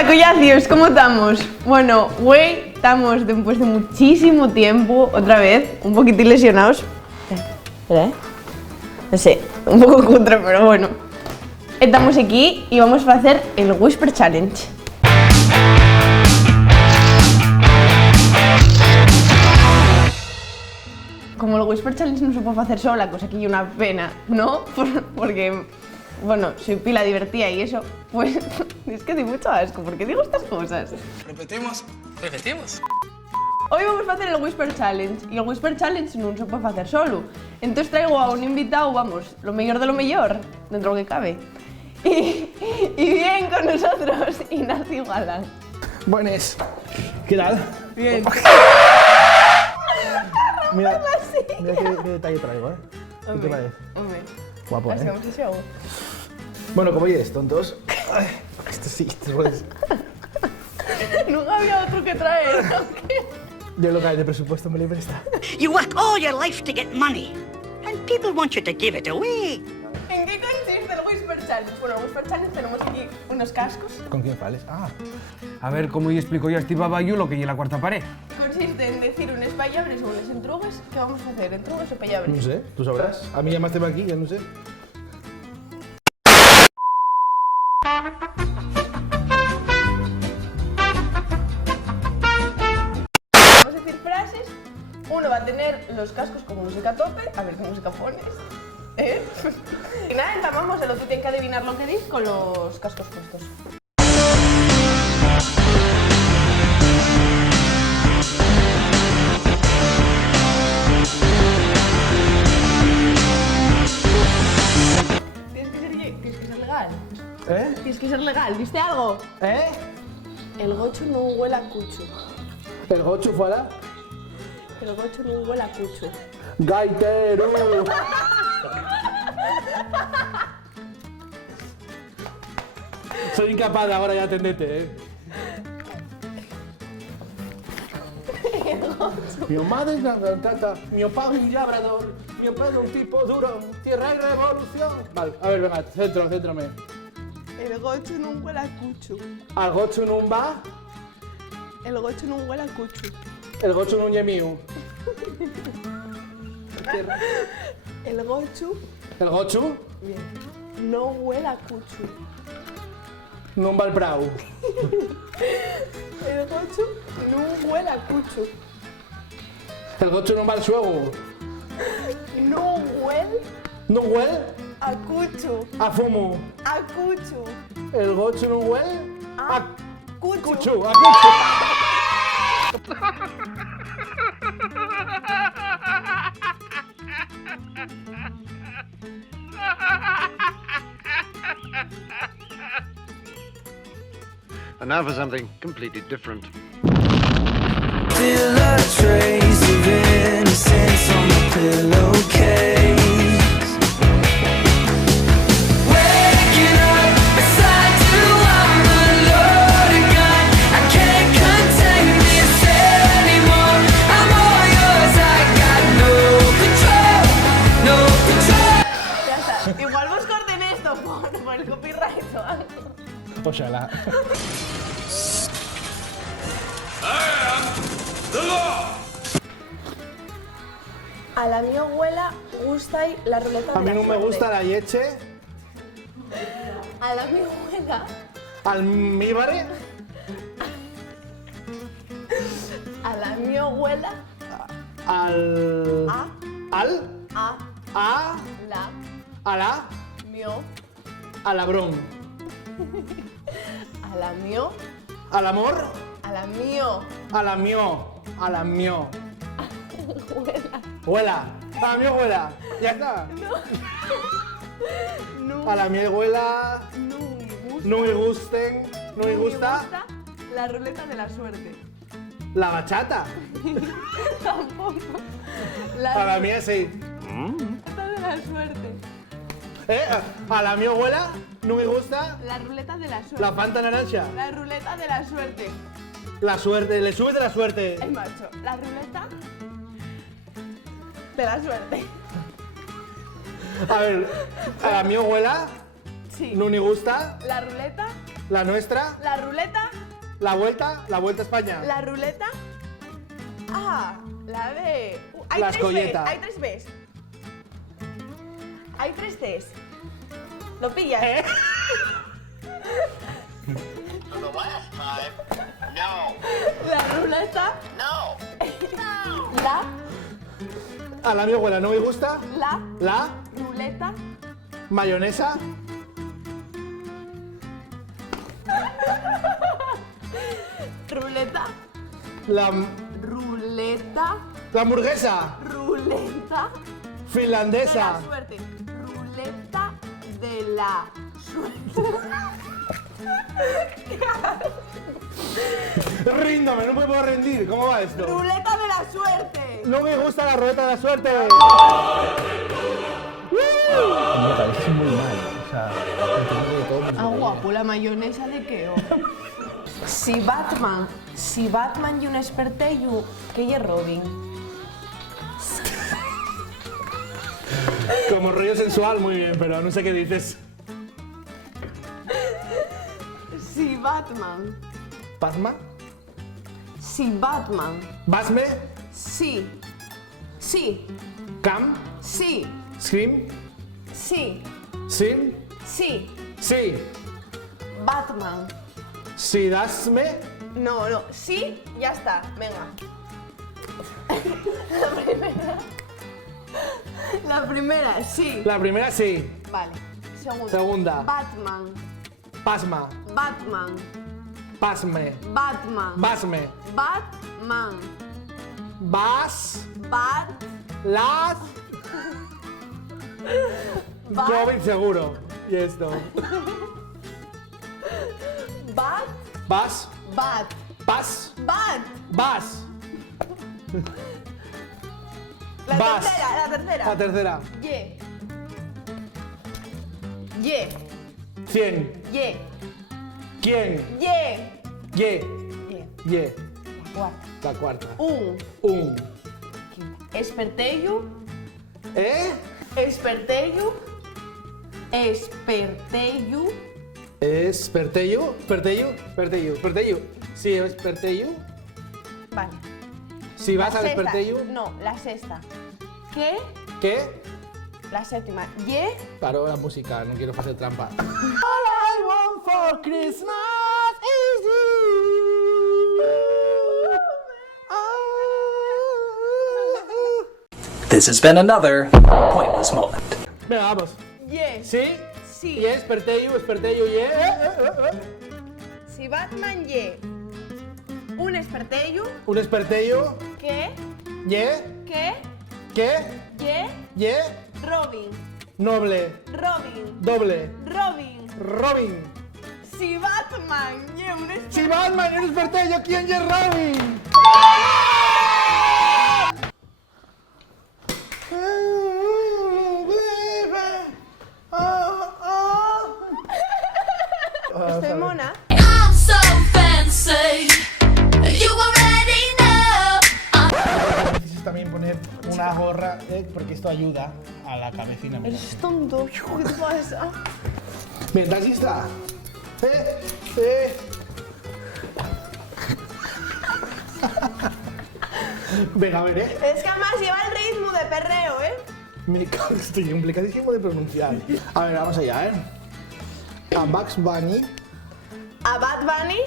Hola, collacios, ¿cómo estamos? Bueno, güey, estamos después de muchísimo tiempo, otra vez, un poquitín lesionados. Espera, ¿eh? No sé, un poco cutre, pero bueno. Estamos aquí y vamos a hacer el Whisper Challenge. Como el Whisper Challenge no se puede hacer sola, cosa que hay una pena, ¿no? Porque, bueno, soy pila divertida y eso, pues es que doy mucho asco. ¿Por qué digo estas cosas? Repetimos. Hoy vamos a hacer el Whisper Challenge y el Whisper Challenge no se puede hacer solo. Entonces traigo a un invitado, vamos, lo mejor de lo mejor, dentro de lo que cabe. Y bien con nosotros, Ignacio Galán. Buenas. ¿Qué tal? Bien. Mira qué detalle traigo, ¿eh? ¿Qué te parece? Hombre. Guapo, Así ¿eh? vamos a hacer algo. Bueno, como veis, tontos. Ay, esto sí, esto es... Nunca había otro que traer, ¿no? Yo lo que hay de presupuesto me lo presta. You work all your life to get money, and people want you to give it away. ¿En qué consiste el Whisper Challenge? Bueno, el Whisper Challenge tenemos aquí unos cascos. ¿Con quién fales? Ah, A ver, ¿cómo yo explico yo a Steve Babayu lo que hay en la cuarta pared? Consiste en decir unas palabras o unas entrugues. ¿Qué vamos a hacer? ¿Entrugues o palabras? no sé, tú sabrás. A mí llamaste aquí, ya no sé. Vamos a decir frases. Uno va a tener los cascos con música a tope. A ver qué música pones. ¿Eh? Y nada, entamamos. El otro tiene que adivinar lo que dice con los cascos puestos. Tienes que ser legal. ¿Eh? Tienes que ser legal. ¿Viste algo? ¿Eh? El gocho no huele a cucho. El gocho fuera. El gocho no huele a cucho. Gaitero. Soy incapaz de ahora ya atenderte, ¿eh? Mi madre es una cantata, mi papá es un labrador, mi papá es un tipo duro, tierra y revolución. Vale, a ver, venga, céntrame. El gocho no huele a cucho. Al gocho no va, El gocho no huele a cucho. el gocho no es mío. El gocho El gocho no huele a cucho. no va al prau. El gocho no huele a cucho. El gocho no va al suego. No huele No huele a cucho. a fumo. A cucho. El gocho no huele a Cucho. cucho. A cucho. And now for something completely different. Still a trace of innocence on the pillowcase. Waking up beside you, I'm a loaded gun. I can't contain this anymore. I'm all yours, I got no control. Ya está. Igual vos corten esto por el copyright o algo. Ojalá. A la mi abuela gusta la ruleta de A mí la no me suerte. gusta la leche. A la mi abuela. Almíbare. A la mi abuela. Al. A. Al. A. A. La. A la. Mio. Alabrón. A la mio. Al amor. A la mio. A la mío. A la mío. Abuela. Huela. A la mío huela. Ya está. No. A la miel huela. No me gusta. No me gusten. No me gusta. La ruleta de la suerte. La bachata. Tampoco. A La la mía sí. ruleta de la suerte. A la mío huela. No me gusta. La ruleta de la suerte. La Fanta naranja. La ruleta de la suerte. La suerte. Le subes de la suerte. El macho. La ruleta de la suerte. A ver. A la mío huela. Sí. No me gusta. La ruleta. La nuestra. La ruleta La vuelta a España. La ruleta. Ah, la B. Hay La tres Bs, escolleta. hay tres Bs. Hay tres Cs. ¿Lo pillas? For the last time, no. La ruleta. No. La A la mi abuela no me gusta. La ruleta. mayonesa. Ruleta. La Ruleta. hamburguesa. Ruleta. De Finlandesa. la suerte. Ruleta de la suerte. Ríndome, no me puedo rendir. ¿Cómo va esto? Ruleta de la suerte. No me gusta la ruleta de la suerte. Me parece muy mal. O sea, entiendo que todo el mundo Ah, lo guapo, la mayonesa de qué? Si Batman y un espertello, que es Robin. Como rollo sensual, muy bien, pero no sé qué dices. Si Batman. ¿Pasma? Si Batman. ¿Basme? Sí. Sí. ¿Cam? Sí. ¿Scream? Sí. ¿Sin? Sí. Sí. Batman. ¿Si dasme? No, no. Sí, ya está. Venga. La primera, sí. La primera sí. Vale. Segunda. Segunda. Batman. Pasma. Batman. Pasme. Batman. Basme. Batman. Bas. Bat. Las. Bat. COVID seguro. Y esto. Bat. Bas. Bat. Pas. Bat. Bas. La Vas. tercera, la tercera. La tercera. Ye. Ye. 100. Ye. ¿Quién? Ye. Ye. Ye. Ye. Cuarta. La cuarta. Un. Un. Espertello. ¿Eh? Espertello. Espertello. ¿Espertello? ¿Pertello? ¿Pertello? ¿Pertello? Sí, es pertello. Vale. Si vas La al sexta. pertello. No, la sexta. ¿Qué? ¿Qué? La séptima. Ye. Paro la música, no quiero hacer trampa. All I want for Christmas is you. This has been another pointless moment. Venga, vamos. Ye. ¿Sí? Sí. Y espertello, ye. Si Batman ye. Un espertello. Un espertello. ¿Qué? Ye. ¿Qué? ¿Qué? Ye. Ye. Robin. Noble. Robin. Doble. Robin. Robin. Si Batman ye un espertello. Si Batman es espertello, ¿quién ye Robin? Estoy mona. I'm so fancy. You already know. Necesitas también poner una gorra, porque esto ayuda a la cabecina. Mira. Eres tonto. ¿Qué te pasa? Bien, taxista. Venga, a ver, Es que además lleva el ritmo de perreo, ¿eh? Me cago, estoy complicadísimo de pronunciar. A ver, vamos allá, A Bugs Bunny, A Bad Bunny,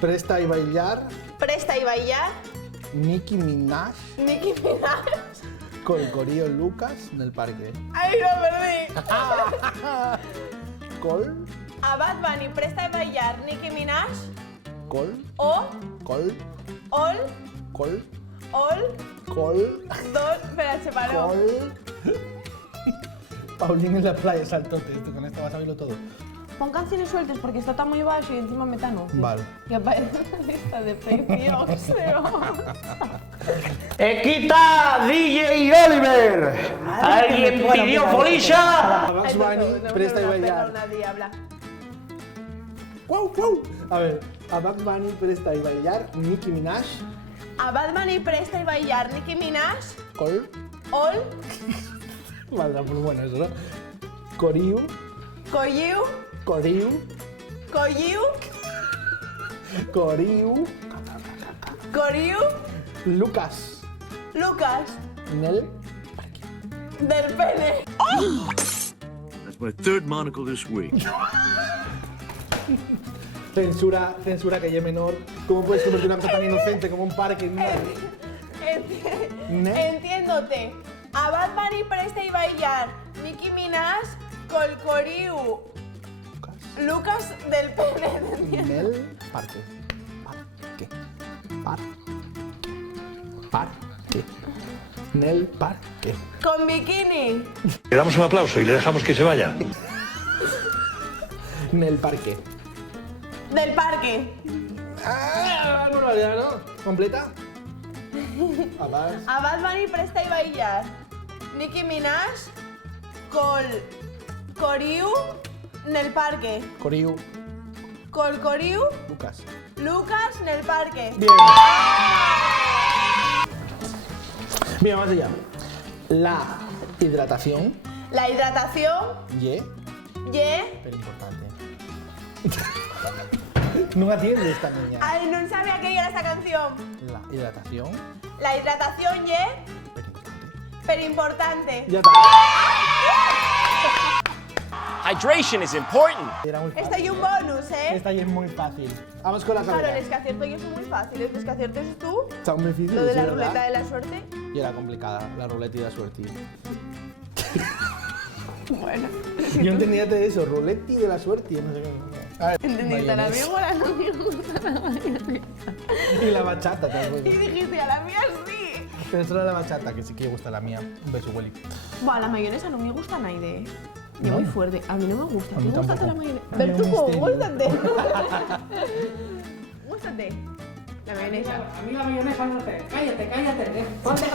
Presta y Bailar, Presta y Bailar, Nicki Minaj, Nicki Minaj. con el corillo Lucas en el parque. ¡Ay, lo perdí! Col, A Bad Bunny, Presta y Bailar, Nicki Minaj, col, O, col, All, col, All, col, Dos, espera, se paró. col. Paulín en la playa, saltote. Esto, con esto vas a oírlo todo. Pon canciones sueltas porque esto está muy bajo y encima metano. Vale. Y aparece una lista de precios. ¡Equita, DJ Oliver! ¿Alguien pidió polilla? A Bugs Bunny, Presta y Bailar. Perdona, diabla. ¡Wow, wow! A ver, a Bugs Bunny, Presta y Bailar, Nicki Minaj, A Bad Bunny, Presta y Bailar, Nicki Minaj, col. All, Vale, muy bueno eso, ¿no? Coriu, Coyiu, Coriu, Coyiu, Coriu. Coriu. Lucas. Lucas. Nel. Del pene. That's my third monocle this week. Censura que ella menor. ¿Cómo puedes convertir una cosa tan inocente como un parque en una... Entiéndote. A Bad Bunny presta y bailar. Nicki Minaj, Colcoriu. Lucas del pene. Nel parque. Parque. Nel parque. Con bikini. Le damos un aplauso y le dejamos que se vaya. Nel parque. Del parque. Ah, no lo había, ¿no? ¿Completa? Abas. A Bad Bunny presta y bailar. Nicki Minaj, Colcoriu nel parque. Coriu. Colcoriu, Lucas. Lucas nel parque. Bien. Bien, vamos allá. La hidratación. La hidratación, Ye. Pero importante. No atiende esta niña. ay, no sabía que era esta canción. La hidratación. La hidratación, Pero importante. pero importante. Ya está. Hydration is important. Era muy fácil. Esto hay un bonus, ¿eh? Esta ya es muy fácil. Vamos con la Claro, cabeza. los que acierto yo son muy fáciles. Los que aciertes tú, Está muy difícil. lo de sí, la ¿verdad? ruleta de la suerte. Y era complicada, la ruleta y la suerte. Bueno. Yo entendía de eso, ruleta y de la suerte. Yo no sé qué. A ver, ¿Entendiste? A la mía mayonesa. no me gusta la mayonesa. Y la bachata Y también. dijiste, a la mía sí. Pero solo la bachata, que sí que gusta la mía. Un beso, Willy. Buah, la mayonesa no me gusta Naide, ¿eh? Y ¿No? muy fuerte. A mí no me gusta. A mí ¿Te gusta la tampoco. mayonesa? A mí me Bertuco, gusta. gústate. Gústate. La mayonesa. A mí la mayonesa no sé. Cállate. Ponte a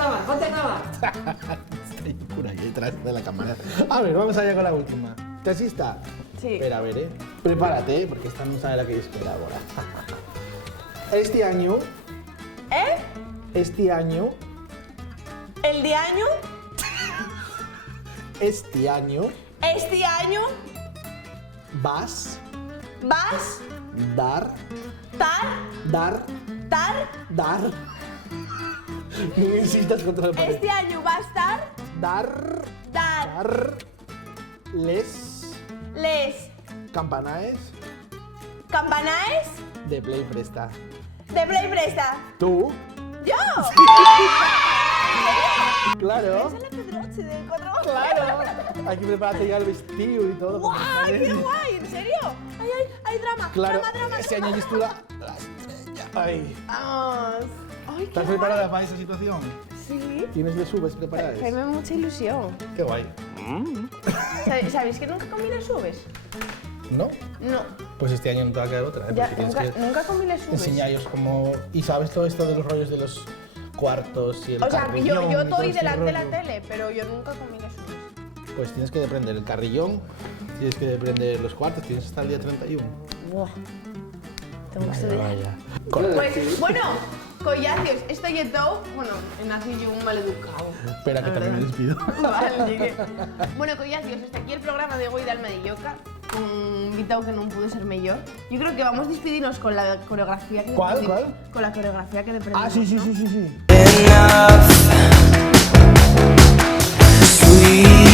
grabar. Está ahí por ahí detrás de la cámara. A ver, vamos allá con la última. ¿Tesista? Sí. Espera, a ver, Prepárate, porque esta no sabe la que yo espero ahora. Este año, ¿Eh? este año, ¿El de año? este año, ¿Este año? vas, ¿Vas? dar, ¿Tar? dar. No insistas contra la pared. ¿Este año va a estar? Dar, les, campanaes ¿Campanaes? de Play Presta. ¿De Play Presta? ¿Tú? ¡Yo! Claro. Esa es la Pedroche del 4. Claro. Hay que prepararte ya el vestido y todo. ¡Guau! ¡Qué guay! ¿En serio? ¡Hay drama! Claro, ¡Drama! ese año es tú la estrella. Ay. Vamos. ¡Ay, qué ¿Estás guay! preparada para esa situación? Sí. ¿Tienes de subes preparadas? Me hace mucha ilusión. Qué guay. ¿Sabéis que nunca comí las subes? ¿No? No. Pues este año no te va a quedar otra. Ya, porque tienes que nunca comí las subes. enseñaros cómo... ¿Y sabes todo esto de los rollos de los cuartos y el O sea, carrillón? yo y todo estoy este delante de la rollo? tele, pero yo nunca comí las subes. Pues tienes que aprender el carrillón, tienes que aprender los cuartos, tienes hasta el día 31. Buah. Tengo que estudiar. Vaya. Pues, bueno, collacios, esto ya todo, bueno, nací yo un maleducado. Espera que también me despido. Vale, llegué. Bueno, collacios, hasta aquí el programa de hoy de Alma de Yoca, con un invitado que no pude ser mejor. Yo creo que vamos a despedirnos con la coreografía que ¿Cuál? Con la coreografía que te Ah, sí. Sweet